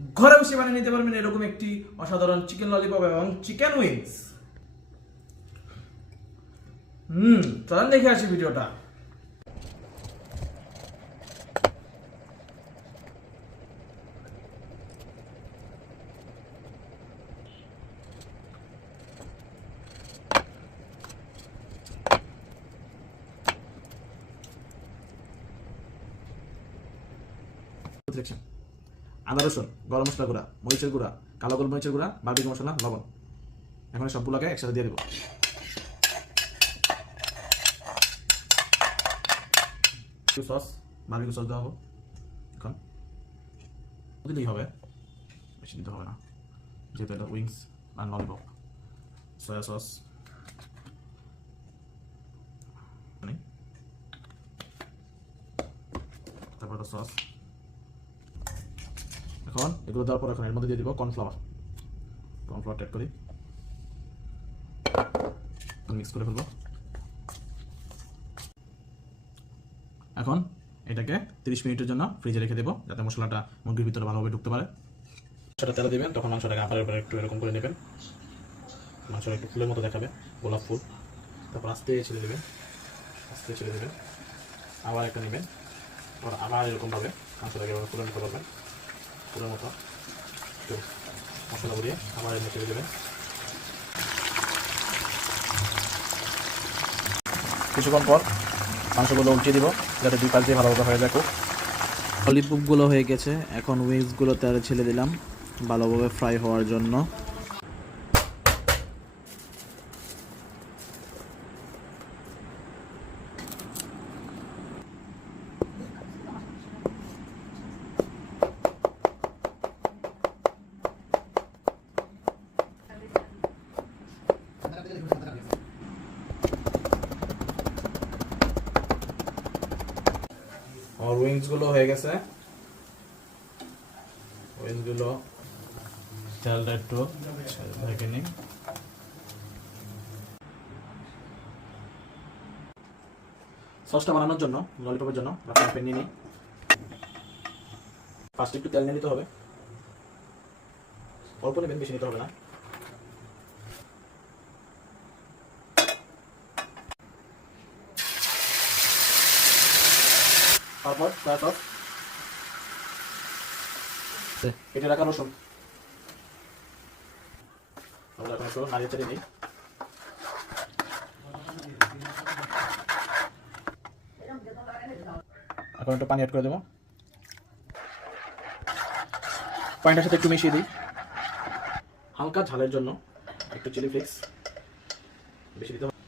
ঘরে বসে বানিয়ে নিতে পারবেন এরকম একটি অসাধারণ চিকেন ললিপপ এবং চিকেন উইংস। চলেন দেখে আসি ভিডিওটা। আদা রসুন, গরম মশলা গুঁড়া, মরিচের গুঁড়া, কালো গোলমরিচের গুঁড়া, বারবিকিউ মশলা, লবণ। এখন সবগুলোকে একসাথে দিয়ে দেবো। সস, বারবিকিউ সস দেওয়া হবে। এখন দিলেই হবে, বেশি দিতে হবে না, যেহেতু এটা উইংস আর ললিপপ। সয়া সস, তারপর সস। এখন এগুলো দেওয়ার পর এখন এর মধ্যে দিয়ে দিব কর্নফ্লাওয়ার। কর্নফ্লাওয়ার অ্যাড করি, মিক্স করে ফেলবো। এখন এটাকে 30 মিনিটের জন্য ফ্রিজে রেখে দেবো, যাতে মশলাটা মুরগির ভিতরে ভালোভাবে ঢুকতে পারে। সেটা তেলে দিবেন, তখন মাংসটাকে আপারের পরে একটু এরকম করে নেবেন, মাংসটা একটু ফুলের মতো দেখাবে, গোলাপ ফুল। তারপর আস্তে ছেড়ে দেবেন, আস্তে ছেড়ে দেবেন, আবার একটা নেবেন, আবার এরকমভাবে মাংসটাকে এভাবে ফুলে নিতে পারবেন, ফুলের মতো একটু মশলা দিয়ে আবার এনে ছেড়ে দেবেন। কিছুক্ষণ পর মাংসগুলো উল্টিয়ে দিব, যাতে দুই পাশ দিয়ে ভালোভাবে হয়ে যায়। ললিপপগুলো হয়ে গেছে, এখন উইংসগুলো তেলে ছেড়ে দিলাম ভালোভাবে ফ্রাই হওয়ার জন্য। আর উইংসগুলো হয়ে গেছে, উইংসগুলো তেলটা একটু ঢেকে নিই। সসটা বানানোর জন্য, ললিপপের জন্য প্যান নিয়ে নিই। ফার্স্ট একটু তেল নিয়ে নিতে হবে, অল্প নেবেন, বেশি নিতে হবে না। তারপর সয়া সস, কেটে রাখা রসুন, আমরা এখন একটু নাড়িয়ে চেড়ে নিই। এখন একটু পানি অ্যাড করে দেবো, পানিটার সাথে একটু মিশিয়ে দিই। হালকা ঝালের জন্য একটু চিলি ফ্লেক্স বেশি দিতে হবে।